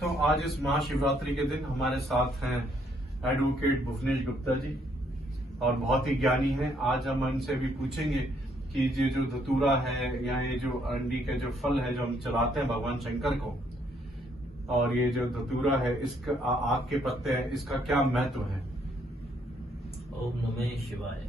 भक्तों, आज इस महाशिवरात्रि के दिन हमारे साथ हैं एडवोकेट भुवनेश गुप्ता जी और बहुत ही ज्ञानी हैं। आज हम उनसे भी पूछेंगे कि ये जो धतूरा है या ये जो अरंडी के जो फल है जो हम चढ़ाते हैं भगवान शंकर को, और ये जो धतूरा है इसका आग के पत्ते हैं, इसका क्या महत्व है। ओम नमः शिवाय।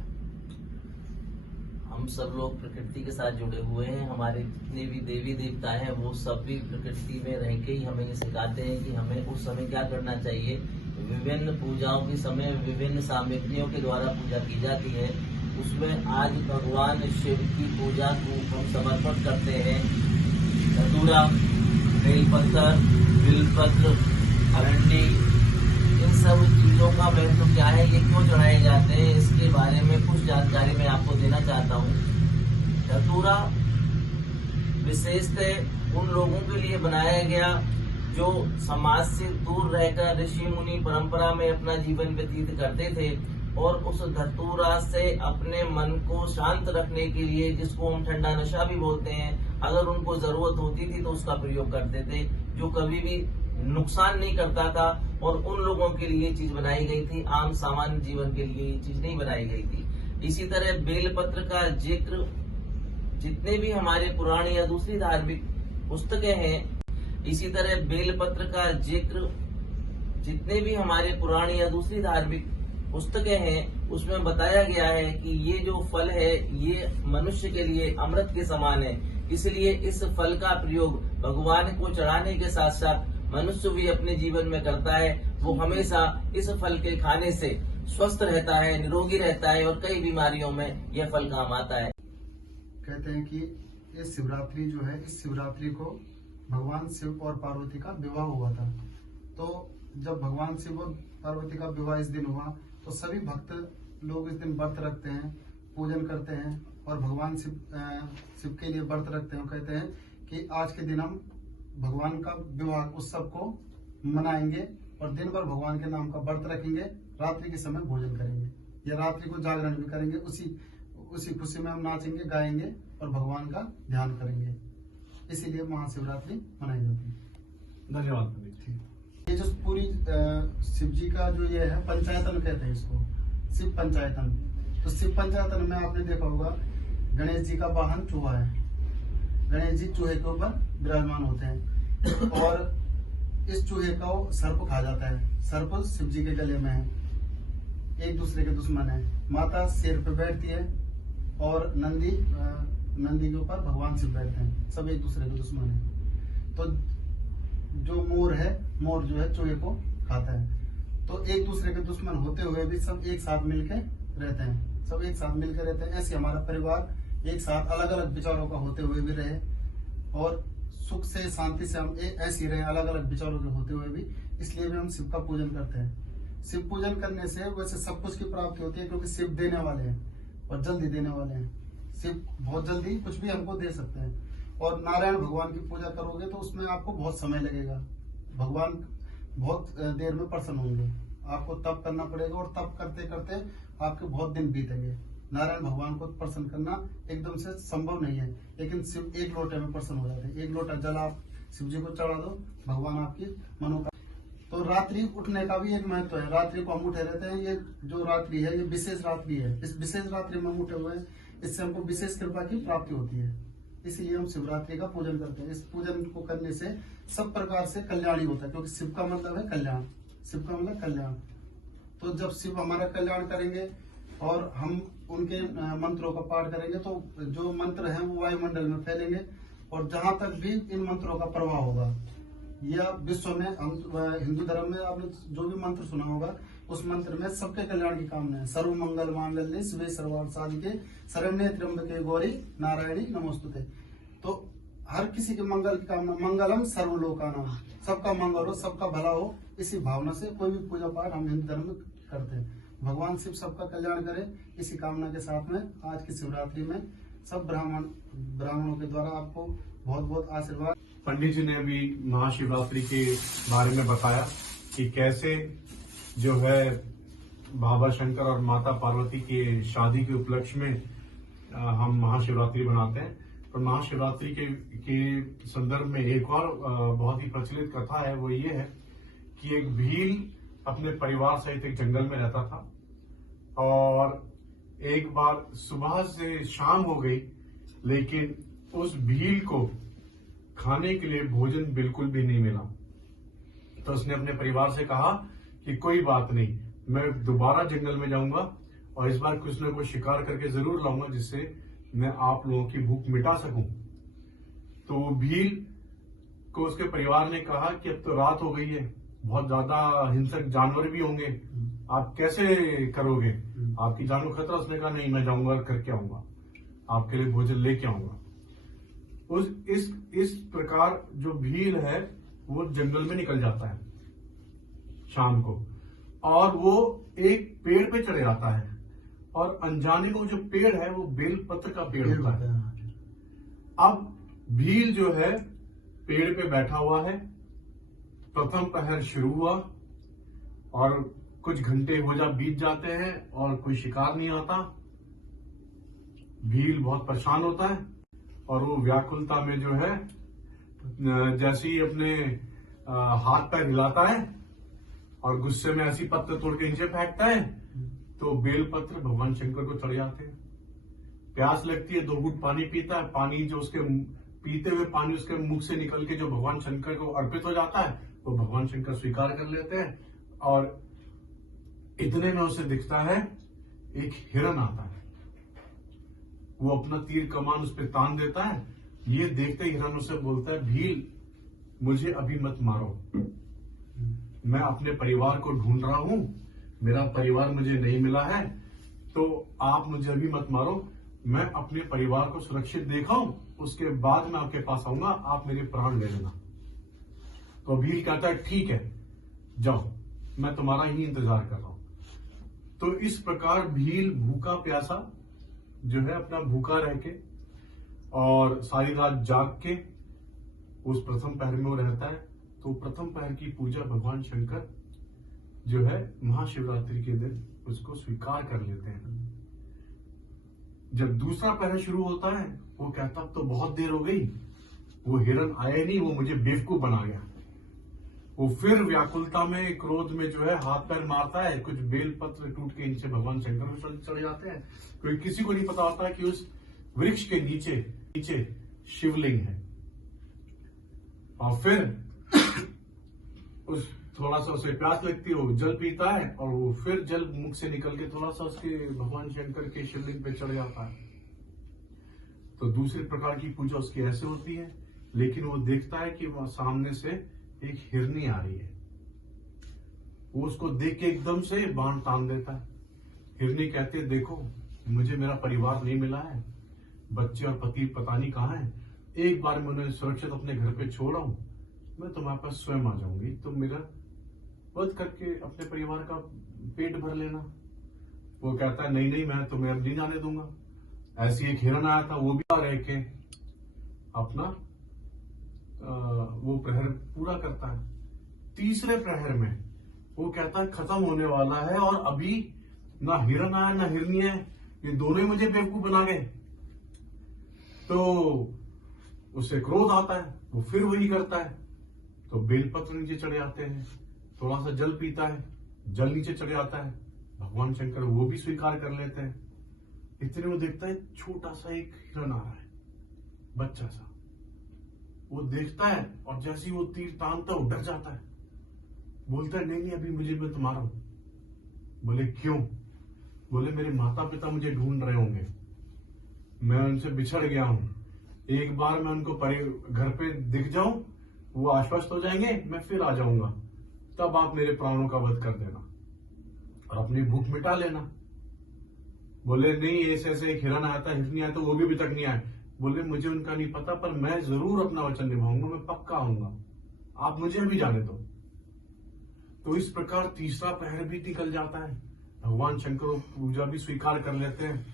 हम सब लोग प्रकृति के साथ जुड़े हुए हैं। हमारे जितने भी देवी देवता हैं वो सब भी प्रकृति में रह के ही हमें ये सिखाते हैं कि हमें उस समय क्या करना चाहिए। विभिन्न पूजाओं के समय विभिन्न सामग्रियों के द्वारा पूजा की जाती है। उसमें आज भगवान शिव की पूजा को हम समर्पण करते हैं। धतूरा, बेलपत्र, बिलपत्र, अरंडी, इन सब चीजों का महत्व क्या है, ये क्यों चढ़ाए जाते हैं, इसके बारे में कुछ जानकारी मैं आपको देना चाहता हूँ। धतूरा विशेषतः उन लोगों के लिए बनाया गया जो समाज से दूर रहकर ऋषि मुनि परंपरा में अपना जीवन व्यतीत करते थे और उस धतूरा से अपने मन को शांत रखने के लिए, जिसको हम ठंडा नशा भी बोलते हैं, अगर उनको जरूरत होती थी तो उसका प्रयोग करते थे, जो कभी भी नुकसान नहीं करता था। और उन लोगों के लिए ये चीज बनाई गई थी, आम सामान्य जीवन के लिए ये चीज नहीं बनाई गई थी। इसी तरह बेलपत्र का जिक्र जितने भी हमारे पुराण या दूसरी धार्मिक पुस्तकें हैं, इसी तरह बेलपत्र का जिक्र जितने भी हमारे पुराण या दूसरी धार्मिक पुस्तकें हैं उसमें बताया गया है कि ये जो फल है ये मनुष्य के लिए अमृत के समान है। इसलिए इस फल का प्रयोग भगवान को चढ़ाने के साथ साथ मनुष्य भी अपने जीवन में करता है। वो हमेशा इस फल के खाने से स्वस्थ रहता है, निरोगी रहता है और कई बीमारियों में यह फल काम आता है। कहते हैं कि ये शिवरात्रि जो है, इस शिवरात्रि को भगवान शिव और पार्वती का विवाह हुआ था। तो जब भगवान शिव और पार्वती का विवाह इस दिन हुआ तो सभी भक्त लोग इस दिन व्रत रखते हैं, पूजन करते हैं और भगवान शिव के लिए व्रत रखते हैं। कहते हैं कि आज के दिन हम भगवान का विवाह उत्सव को मनाएंगे और दिन भर भगवान के नाम का व्रत रखेंगे, रात्रि के समय भोजन करेंगे या रात्रि को जागरण भी करेंगे। उसी खुशी में हम नाचेंगे, गाएंगे और भगवान का ध्यान करेंगे। इसीलिए महाशिवरात्रि मनाई जाती है। धन्यवाद। ये जो पूरी शिव जी का जो ये है पंचायतन कहते हैं इसको, शिव पंचायतन। तो शिव पंचायतन में आपने देखा होगा गणेश जी का वाहन चूहा है। गणेश जी चूहे के ऊपर विराजमान होते हैं और इस चूहे का सर्प खा जाता है। सर्प शिव जी के गले में है, एक दूसरे के दुश्मन है। माता शेर पे बैठती है और नंदी के ऊपर भगवान शिव बैठते हैं, सब एक दूसरे के दुश्मन है। तो जो मोर है, मोर जो है चूहे को खाता है। तो एक दूसरे के दुश्मन होते हुए भी सब एक साथ मिलकर रहते हैं, सब एक साथ मिलकर रहते हैं। ऐसे हमारा परिवार एक साथ अलग अलग विचारों का होते हुए भी रहे और सुख से शांति से हम ऐसे रहे, अलग अलग विचारों के होते हुए भी। इसलिए भी हम शिव का पूजन करते हैं। शिव पूजन करने से वैसे सब कुछ की प्राप्ति होती है, क्योंकि शिव देने वाले हैं और जल्दी देने वाले हैं। शिव बहुत जल्दी कुछ भी हमको दे सकते हैं। और नारायण भगवान की पूजा करोगे तो उसमें आपको बहुत समय लगेगा, भगवान बहुत देर में प्रसन्न होंगे। आपको तप करना पड़ेगा और तप करते करते आपके बहुत दिन बीतेंगे। नारायण भगवान को प्रसन्न करना एकदम से संभव नहीं है, लेकिन शिव एक लोटे में प्रसन्न हो जाते हैं। एक लोटा जल आप शिव जी को चढ़ा दो, भगवान आपकी मनोकामना। तो रात्रि उठने का भी एक महत्व है। रात्रि को हम उठे रहते हैं। ये जो रात्रि है ये विशेष रात्रि है। इस विशेष रात्रि में हम उठे हुए हैं, इससे हमको विशेष कृपा की प्राप्ति होती है। इसीलिए हम शिवरात्रि का पूजन करते हैं। इस पूजन को करने से सब प्रकार से कल्याण ही होता है, क्योंकि शिव का मतलब है कल्याण। शिव का मतलब कल्याण। तो जब शिव हमारा कल्याण करेंगे और हम उनके मंत्रों का पाठ करेंगे तो जो मंत्र हैं वो वायुमंडल में फैलेंगे और जहां तक भी इन मंत्रों का प्रभाव होगा या विश्व में, हम हिंदू धर्म में आपने जो भी मंत्र सुना होगा उस मंत्र में सबके कल्याण की कामना है। सर्व मंगल मांगल्ये शिवे सर्वार्थ साधिके शरण्ये त्र्यंबके गौरी नारायणी नमोस्तुते। तो हर किसी के मंगल की कामना, मंगलम सर्वलोकानां, सबका मंगल हो, सबका भला हो, इसी भावना से कोई भी पूजा पाठ हम हिंदू धर्म में करते हैं। भगवान शिव सबका कल्याण करे, इसी कामना के साथ में आज की शिवरात्रि में सब ब्राह्मणों के द्वारा आपको बहुत बहुत आशीर्वाद। पंडित जी ने अभी महाशिवरात्रि के बारे में बताया कि कैसे जो है बाबा शंकर और माता पार्वती की शादी के उपलक्ष्य में हम महाशिवरात्रि मनाते हैं। पर महाशिवरात्रि के संदर्भ में एक और बहुत ही प्रचलित कथा है, वो ये है कि एक भील अपने परिवार सहित एक जंगल में रहता था और एक बार सुबह से शाम हो गई, लेकिन उस भील को खाने के लिए भोजन बिल्कुल भी नहीं मिला। तो उसने अपने परिवार से कहा कि कोई बात नहीं, मैं दोबारा जंगल में जाऊंगा और इस बार कुछ न कुछ शिकार करके जरूर लाऊंगा जिससे मैं आप लोगों की भूख मिटा सकूं। तो भील को उसके परिवार ने कहा कि अब तो रात हो गई है, बहुत ज्यादा हिंसक जानवर भी होंगे, आप कैसे करोगे, आपकी जान को खतरा। उसने कहा नहीं, मैं जाऊंगा करके आऊंगा, आपके लिए भोजन लेके आऊंगा। इस प्रकार जो भील है वो जंगल में निकल जाता है शाम को, और वो एक पेड़ पे चढ़े जाता है और अनजाने में वो जो पेड़ है वो बेलपत्र का पेड़ होता है। अब भील जो है पेड़ पे बैठा हुआ है, प्रथम पहर शुरू हुआ और कुछ घंटे बीत जाते हैं और कोई शिकार नहीं आता। भील बहुत परेशान होता है और वो व्याकुलता में जो है जैसे ही अपने हाथ पैर हिलाता है और गुस्से में ऐसी पत्थर तोड़ के नीचे फेंकता है तो बेलपत्र भगवान शंकर को चढ़ जाते हैं। प्यास लगती है, 2 घूंट पानी पीता है, पानी जो उसके पीते हुए पानी उसके मुख से निकल के जो भगवान शंकर को अर्पित हो जाता है वो भगवान शंकर स्वीकार कर लेते हैं। और इतने में उसे दिखता है एक हिरन आता है, वो अपना तीर कमान उस पर तान देता है। ये देखते हिरन उसे बोलता है, भील मुझे अभी मत मारो, मैं अपने परिवार को ढूंढ रहा हूं, मेरा परिवार मुझे नहीं मिला है, तो आप मुझे अभी मत मारो, मैं अपने परिवार को सुरक्षित देखाऊं, उसके बाद मैं आपके पास आऊंगा, आप मेरे प्राण ले लेना। तो भील कहता है ठीक है जाओ, मैं तुम्हारा ही इंतजार कर रहा हूं। तो इस प्रकार भील भूखा प्यासा जो है अपना भूखा रह के और सारी रात जाग के उस प्रथम पहर में वो रहता है। तो प्रथम पहर की पूजा भगवान शंकर जो है महाशिवरात्रि के दिन उसको स्वीकार कर लेते हैं। जब दूसरा पहर शुरू होता है वो कहता अब तो बहुत देर हो गई, वो हिरन आया नहीं, वो मुझे बेवकूफ बना गया। वो फिर व्याकुलता में क्रोध में जो है हाथ पैर मारता है, कुछ बेलपत्र टूट के नीचे भगवान शंकर को चढ़ जाते हैं। क्योंकि किसी को नहीं पता होता कि उस वृक्ष के नीचे शिवलिंग है। और फिर उस थोड़ा सा उसे प्यास लगती है, वो जल पीता है और वो फिर जल मुख से निकल के थोड़ा सा उसके भगवान शंकर के शिवलिंग पे चढ़ जाता है। तो दूसरी प्रकार की पूजा उसकी ऐसे होती है, लेकिन वो देखता है कि वहां सामने से एक हिरनी आ रही है, वो उसको देख के एकदम से बाण तान देता है। हिरनी कहती है देखो मुझे मेरा परिवार नहीं मिला है, बच्चे और पति पता नहीं कहाँ है, एक बार मैं उन्हें सुरक्षित अपने घर पे छोड़ हूं, मैं तुम्हारे पास स्वयं आ जाऊंगी, तुम मेरा वध करके अपने परिवार का पेट भर लेना। वो कहता है नहीं मैं तुम्हें अब नहीं जाने दूंगा। ऐसी एक हिरन आया था, वो भी रह के अपना वो प्रहर पूरा करता है। तीसरे प्रहर में वो कहता है खत्म होने वाला है और अभी ना हिरन आया ना हिरनी है, ये दोनों ही मुझे बेवकूफ बना गए। तो उसे क्रोध आता है, वो फिर वही करता है। तो बेलपत्र नीचे चढ़े आते हैं, थोड़ा सा जल पीता है, जल नीचे चढ़े आता है, भगवान शंकर वो भी स्वीकार कर लेते हैं। इतने वो देखता है छोटा सा एक हिरन आ रहा है, बच्चा सा, वो देखता है और जैसे ही वो तीर तानता है वो डर जाता है, बोलता है नहीं अभी मुझे मैं तुम्हारा हूं। बोले क्यों? बोले मेरे माता पिता मुझे ढूंढ रहे होंगे, मैं उनसे बिछड़ गया हूं, एक बार मैं उनको घर पे दिख जाऊं, वो आश्वस्त हो जाएंगे, मैं फिर आ जाऊंगा, तब आप मेरे प्राणों का वध कर देना और अपनी भूख मिटा लेना। बोले नहीं ऐसे एक हिरन आया था, हिरनी आया तो वो भी अभी तक नहीं आए। बोले मुझे उनका नहीं पता, पर मैं जरूर अपना वचन निभाऊंगा, मैं पक्का आऊंगा, आप मुझे भी जाने दो। तो इस प्रकार तीसरा पहर भी निकल जाता है, भगवान शंकर पूजा भी स्वीकार कर लेते हैं।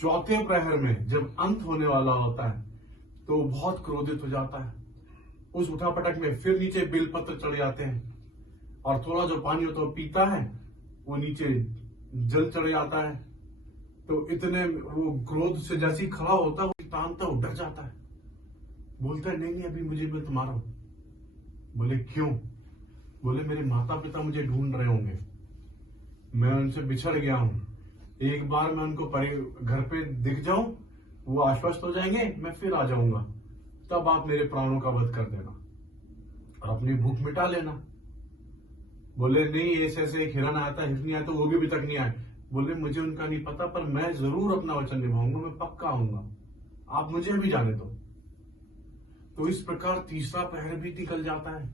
चौथे प्रहर में जब अंत होने वाला होता है तो बहुत क्रोधित हो जाता है, उस उठापटक में फिर नीचे बेलपत्र चढ़ जाते हैं और थोड़ा जो पानी होता है वो पीता है, वो नीचे जल चढ़ जाता है। तो इतने वो क्रोध से जैसी खड़ा होता है तानता है, डर जाता है, बोलता है नहीं अभी मुझे मैं तुम्हारा हूं। बोले क्यों? बोले मेरे माता पिता मुझे ढूंढ रहे होंगे, मैं उनसे बिछड़ गया हूं, एक बार मैं उनको घर पे दिख जाऊं, वो आश्वस्त हो जाएंगे, मैं फिर आ जाऊंगा, तब आप मेरे प्राणों का वध कर देना और अपनी भूख मिटा लेना। बोले नहीं, ऐसे ऐसे एक हिरन आया था, हिरनी आया तो वो भी अभी तक नहीं आए। बोले मुझे उनका नहीं पता, पर मैं जरूर अपना वचन निभाऊंगा, मैं पक्का आऊंगा, आप मुझे भी जाने दो। तो इस प्रकार तीसरा प्रहर भी निकल जाता है,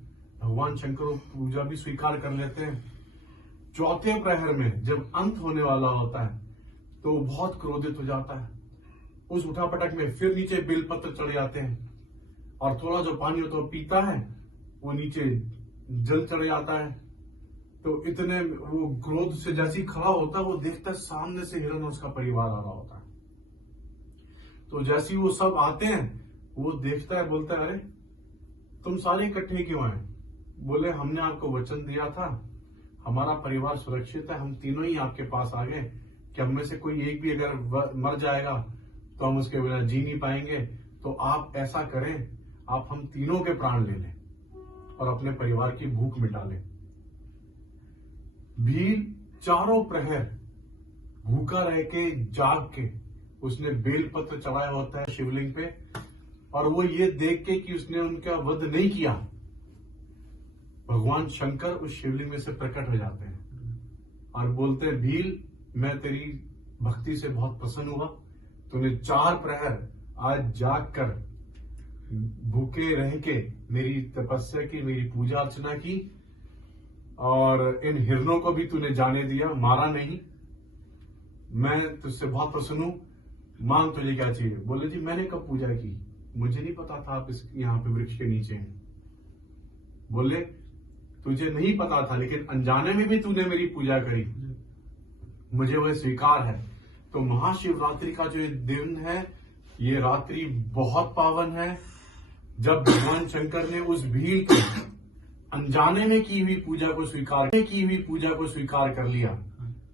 भगवान शंकर पूजा भी स्वीकार कर लेते हैं। चौथे प्रहर में जब अंत होने वाला होता है तो बहुत क्रोधित हो जाता है, उस उठापटक में फिर नीचे बेलपत्र चढ़ जाते हैं और थोड़ा जो पानी होता है पीता है, वो नीचे जल चढ़ जाता है। तो इतने वो क्रोध से जैसे ही खड़ा होता है, वो देखता है सामने से हिरन और उसका परिवार आ रहा होता है। तो जैसे ही वो सब आते हैं, वो देखता है, बोलता है अरे तुम सारे इकट्ठे क्यों आए? बोले हमने आपको वचन दिया था, हमारा परिवार सुरक्षित है, हम तीनों ही आपके पास आ गए, कि हम में से कोई एक भी अगर मर जाएगा तो हम उसके बिना जी नहीं पाएंगे, तो आप ऐसा करें, आप हम तीनों के प्राण ले लें और अपने परिवार की भूख मिटा लें। भील चारों प्रहर भूखा रह के जाग के उसने बेलपत्र चढ़ाया होता है शिवलिंग पे, और वो ये देख के कि उसने उनका वध नहीं किया, भगवान शंकर उस शिवलिंग में से प्रकट हो जाते हैं और बोलते हैं भील मैं तेरी भक्ति से बहुत प्रसन्न हुआ, तूने 4 प्रहर आज जाग कर भूखे रह के मेरी तपस्या की, मेरी पूजा अर्चना की, और इन हिरणों को भी तूने जाने दिया, मारा नहीं, मैं तुझसे बहुत प्रसन्न हूं, मांग तुझे क्या चाहिए? बोले जी मैंने कब पूजा की, मुझे नहीं पता था आप यहाँ पे वृक्ष के नीचे हैं। बोले तुझे नहीं पता था, लेकिन अनजाने में भी तूने मेरी पूजा करी, मुझे वह स्वीकार है। तो महाशिवरात्रि का जो ये दिन है, ये रात्रि बहुत पावन है। जब भगवान शंकर ने उस भील को अनजाने में की हुई पूजा को स्वीकार कर लिया,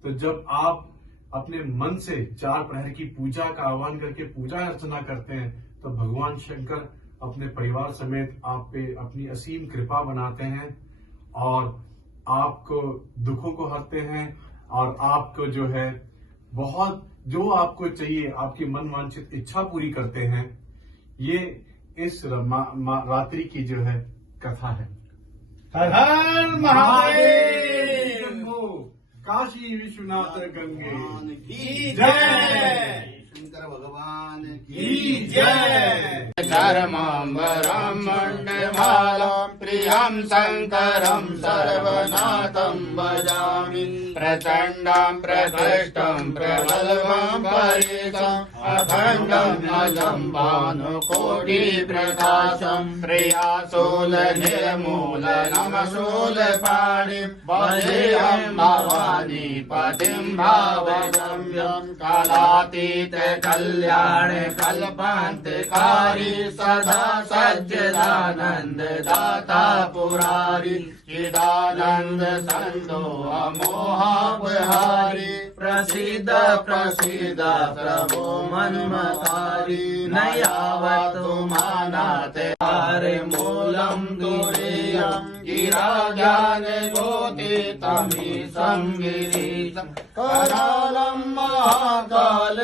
तो जब आप अपने मन से 4 प्रहर की पूजा का आह्वान करके पूजा अर्चना करते हैं, तो भगवान शंकर अपने परिवार समेत आप पे अपनी असीम कृपा बनाते हैं और आपको दुखों को हरते हैं, और आपको जो है बहुत जो आपको चाहिए, आपकी मन वांछित इच्छा पूरी करते हैं। ये इस रात्रि की जो है कथा है। हर हर महादेव। काशी विश्वनाथ गंगे की जय, शंकर भगवान की जय। धर्माम्बरं मण्डमालं प्रियं शङ्करं सर्वनाथं भजामि। प्रचण्डं प्रकृष्टं प्रबलवं परेशम् अखण्डं अजं भानुकोटिप्रकाशं प्रियाशूलनिर्मूलनमशूलपाणिं वदेहं भवानी पतिं भावगम्यं। कालातीत कल्याण कल्पान्तकारी सदा सच्चिदानन्द दाता पुरारी। चिदानंद संतो अमोहापहारी प्रसीद प्रसीद प्रभो मन्मतारी। न यावत् मानाते हारे मूलम दुरेयम् गिराजान गोतीतमीशं गिरीशम्। करालं महाकाल